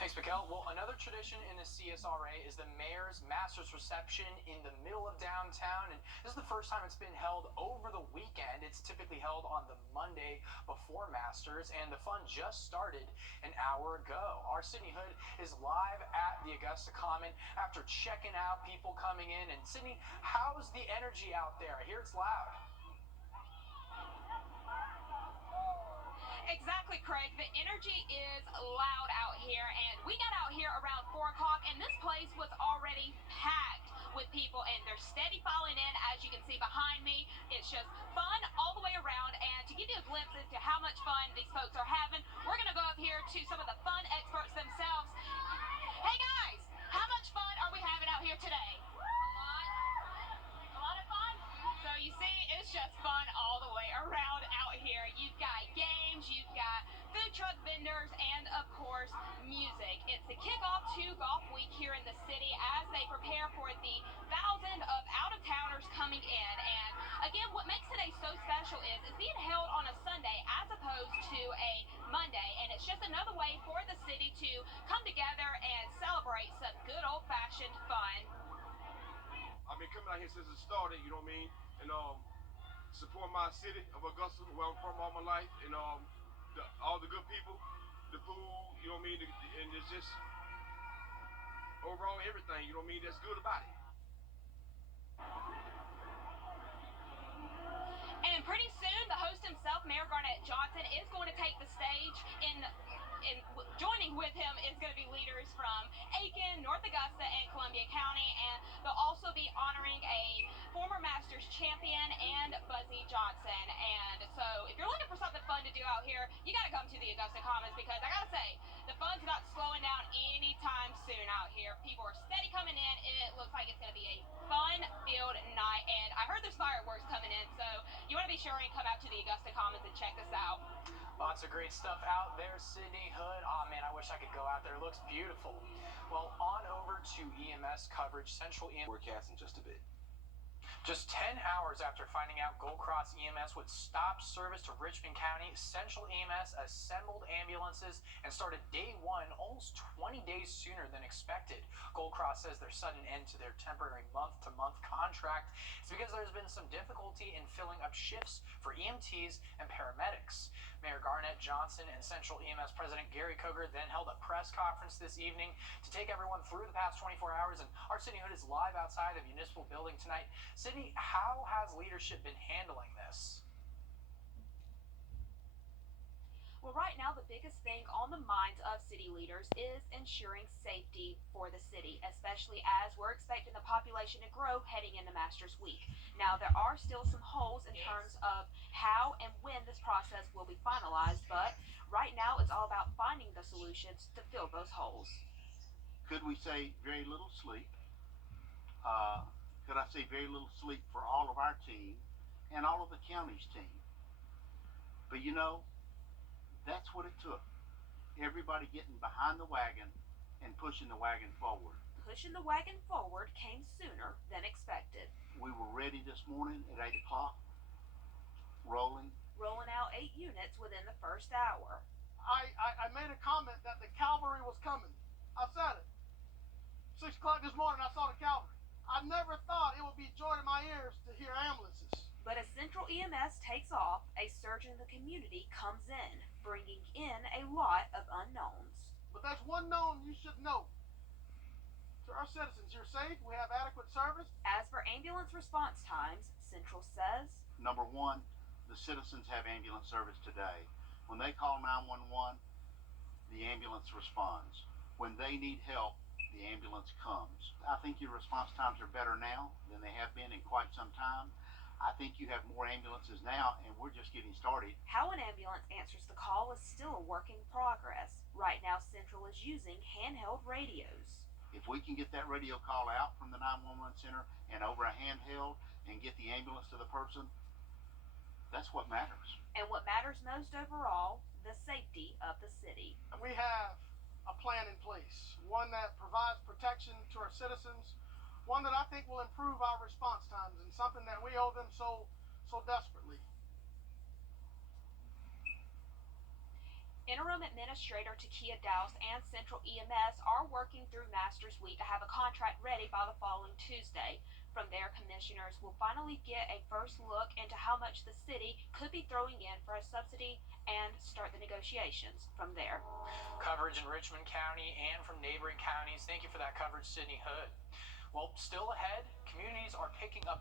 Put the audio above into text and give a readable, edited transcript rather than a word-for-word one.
Thanks, Mikkel. Well, another tradition in the CSRA is the Mayor's Masters Reception in the middle of downtown, and this is the first time it's been held over the weekend. It's typically held on the Monday before Masters, and the fun just started an hour ago. Our Sydney Hood is live at the Augusta Common after checking out people coming in. And Sydney, how's the energy out there? I hear it's loud. Exactly, Craig. The energy is loud out here, and we got out here around 4 o'clock, and this place was already packed with people, and they're steady filing in, as you can see behind me. It's just fun all the way around, and to give you a glimpse into how much fun these folks are having, we're going to go up here to some of the fun experts themselves. Hey, guys, how much fun are we having out here today? A lot of fun? So you see, it's just fun all the way around out here. You've got games, you've got food truck vendors, and of course, music. It's the kickoff to Golf Week here in the city as they prepare for the thousands of out-of-towners coming in. And again, what makes today so special is it's being held on a Sunday as opposed to a Monday. And it's just another way for the city to come together and celebrate some good old-fashioned fun. I've been coming out here since it started, you know what I mean? And support my city of Augusta, where I'm from all my life, and all the good people, the food, you know what I mean? And it's just overall everything, you know what I mean? That's good about it. And pretty soon, the host himself, Mayor Garnett Johnson, is going to take the stage. Joining with him is going to be leaders from Aiken, North Augusta, and Columbia County, and they'll also be honoring a former Masters champion and Buzzy Johnson. And so, if you're looking for something fun to do out here, you got to come to the Augusta Commons, because I got to say, the fun's not slowing down anytime soon out here. People are steady coming in. It looks like it's going to be a fun-filled night, and I heard there's fireworks coming in, so you want to be sure and come out to the Augusta Commons and check this out. Lots of great stuff out there, Sydney Hood. Oh man, I wish I could go out there. It looks beautiful. Well, on over to EMS coverage. Central EMS forecast in just a bit. Just 10 hours after finding out Gold Cross EMS would stop service to Richmond County, Central EMS assembled ambulances and started day one almost 20 days sooner than expected. Gold Cross says their sudden end to their temporary month-to-month contract is because there's been some difficulty in filling up shifts for EMTs and paramedics. Mayor Garnett Johnson and Central EMS President Gary Coger then held a press conference this evening to take everyone through the past 24 hours, and our Sydney Hood is live outside the municipal building tonight. Sydney, how has leadership been handling this? Well, right now, the biggest thing on the minds of city leaders is ensuring safety for the city, especially as we're expecting the population to grow heading into Masters Week. Now, there are still some holes in terms of how and when this process will be finalized, but right now it's all about finding the solutions to fill those holes. Could we say very little sleep? Could I say very little sleep for all of our team and all of the county's team? But you know, that's what it took. Everybody getting behind the wagon and pushing the wagon forward. Pushing the wagon forward came sooner than expected. We were ready this morning at 8 o'clock, rolling out 8 units within the first hour. I made a comment that the cavalry was coming. I said it. 6 o'clock this morning, I saw the cavalry. I never thought it would be joy to my ears to hear ambulances. But as Central EMS takes off, a surge in the community comes in, bringing in a lot of unknowns. But there's one known you should know. To our citizens, you're safe, we have adequate service. As for ambulance response times, Central says, Number one, the citizens have ambulance service today. When they call 911, the ambulance responds. When they need help, the ambulance comes. I think your response times are better now than they have been in quite some time. I think you have more ambulances now, and we're just getting started. How an ambulance answers the call is still a work in progress. Right now, Central is using handheld radios. If we can get that radio call out from the 911 center and over a handheld and get the ambulance to the person, that's what matters. And what matters most overall, the safety of the city. We have a plan in place, one that provides protection to our citizens, one that I think will improve our response times, and something that we owe them so desperately. Interim Administrator Takia Douse and Central EMS are working through Masters Week to have a contract ready by the following Tuesday. From there, commissioners will finally get a first look into how much the city could be throwing in for a subsidy and start the negotiations from there. Coverage in Richmond County and from neighboring counties. Thank you for that coverage, Sydney Hood. Well, still ahead, communities are picking up